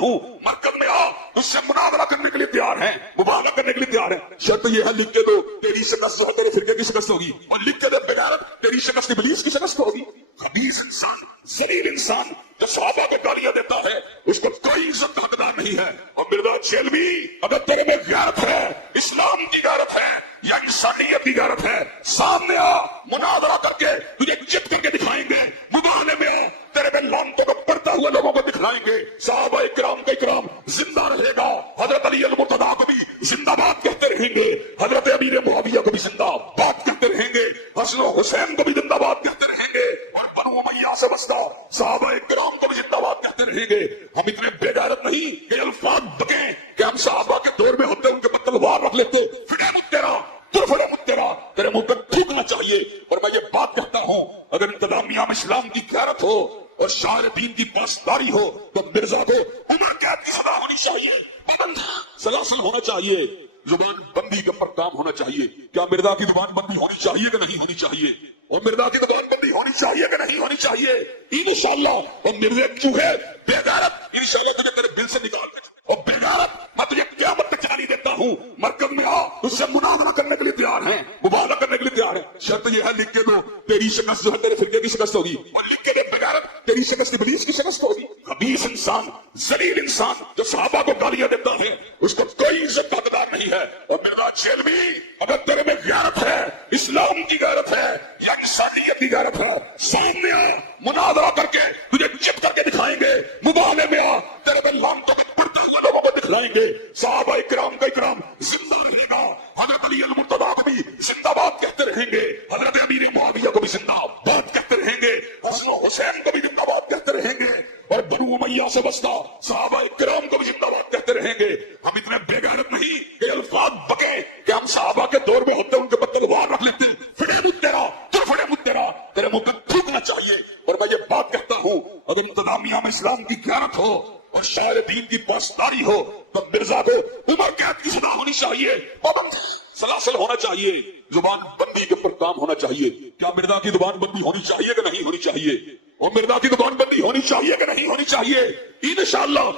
ہوں، مرکز میں آ، اس سے مناظرہ کرنے کے لیے تیار ہیں، مباحثہ کرنے کے لیے تیار ہیں۔ شرط یہ ہے لکھ کے دو تیری شکست جو ہے تیرے فرقے کی شکست ہوگی، اور لکھ کے دے بغیرت تیری شکست ابلیس کی شکست ہوگی۔ خبیث انسان، ذلیل انسان جو صحابہ کو گالیاں دیتا ہے اس کو کوئی عزت کا حقدار نہیں ہے۔ اور مرزا چیلوی، اگر تیرے میں غیرت ہے، اسلام کی غیرت ہے یا انسانیت کی غیرت ہے، سامنے آ، مناظرہ کر کے تجھے جت کر کے دکھائیں گے، مباہلے میں آ، تیرے میں لعنتوں کو پڑھتا ہوا لوگوں کو دکھلائیں گے۔ صحابہ کرام کا اکرام زندہ رہے گا، حضرت علی المرتضیٰ کو بھی زندہ باد کہتے رہیں گے، حضرت امیر معاویہ کو بھی زندہ باد کہتے رہیں گے، حسن و حسین کو بھی زندہ باد کہتے رہیں گے، اور بنو امیہ سے وسطیٰ صحابہ کرام کو بھی زندہ باد کہتے رہیں گے۔ ہم اتنے بے غیرت نہیں کہ الفاظ بکیں کہ ہم صحابہ کے دور میں ہوتے ان کے پر تلوار رکھ لیتے۔ فٹے مت تیرا، فٹے مت تیرا، تیرے منہ پہ تھوکنا چاہیے۔ اور میں یہ بات کہتا ہوں، اگر انتظامیہ میں اسلام کی غیرت ہو اور شاعر دین کی پاسداری ہو تو مرزا کو عمر قید کی سزا ہونی چاہیے، پابند سلاسل ہونا چاہیے، زبان بندی کے پر کام ہونا چاہیے۔ کیا مرزا کی زبان بندی ہونی چاہیے کہ نہیں ہونی چاہیے؟ اور مرزا کی زبان بندی ہونی چاہیے کہ نہیں ہونی چاہیے؟ انشاءاللہ۔ اور مرزا کیوں ہے بے غیرت، انشاءاللہ تجھے تیرے دل سے نکال کے، اور بے غیرت میں تجھے قیامت تک جانی دیتا ہوں، مرکز میں آ، اس سے مناظرہ کرنے کے لیے تیار ہیں، مباحثہ کرنے کے لیے تیار ہیں۔ شرط یہ ہے لکھ کے دو تیری شکست جو ہے تیرے فرقے کی شکست ہوگی، اور لکھ کے دے بغیرت تیری شکست ابلیس کی شکست ہوگی۔ خبیث انسان، ذلیل انسان جو صحابہ کو گالیاں دیتا ہے اس کو کوئی عزت کا حقدار نہیں ہے۔ اور مرزا چیلوی، اگر تیرے میں غیرت ہے، اسلام کی غیرت ہے یا انسانیت کی غیرت ہے، سامنے آ، مناظرہ کر کے تجھے جت کر کے دکھائیں گے، مباہلے میں آ، تیرے میں لعنتوں کو پڑھتا ہوا لوگوں کو دکھلائیں گے۔ صحابہ کرام کا اکرام زندہ رہے گا، حضرت علی المرتضیٰ کو بھی زندہ باد کہتے رہیں گے، حضرت امیر معاویہ کو بھی زندہ باد کہتے رہیں گے، حسن و حسین کو بھی زندہ باد کہتے رہیں گے، اور بنو امیہ سے وسطیٰ صحابہ کرام کو بھی زندہ باد کہتے رہیں گے۔ ہم اتنے بے غیرت نہیں کہ الفاظ بکیں کہ ہم صحابہ کے دور میں ہوتے ان کے پر تلوار رکھ لیتے۔ فٹے مت تیرا، فٹے مت تیرا، تیرے منہ پہ تھوکنا چاہیے۔ اور میں یہ بات کہتا ہوں، اگر انتظامیہ میں اسلام کی غیرت ہو اور شاعر دین کی پاسداری ہو تو مرزا کو عمر قید کی سزا ہونی چاہیے، پابند سلاسل ہونا چاہیے، زبان بندی کے پر کام ہونا چاہیے۔ کیا مرزا کی زبان بندی ہونی چاہیے کہ نہیں ہونی چاہیے؟ اور مرزا کی زبان بندی ہونی چاہیے کہ نہیں ہونی چاہیے؟ انشاءاللہ۔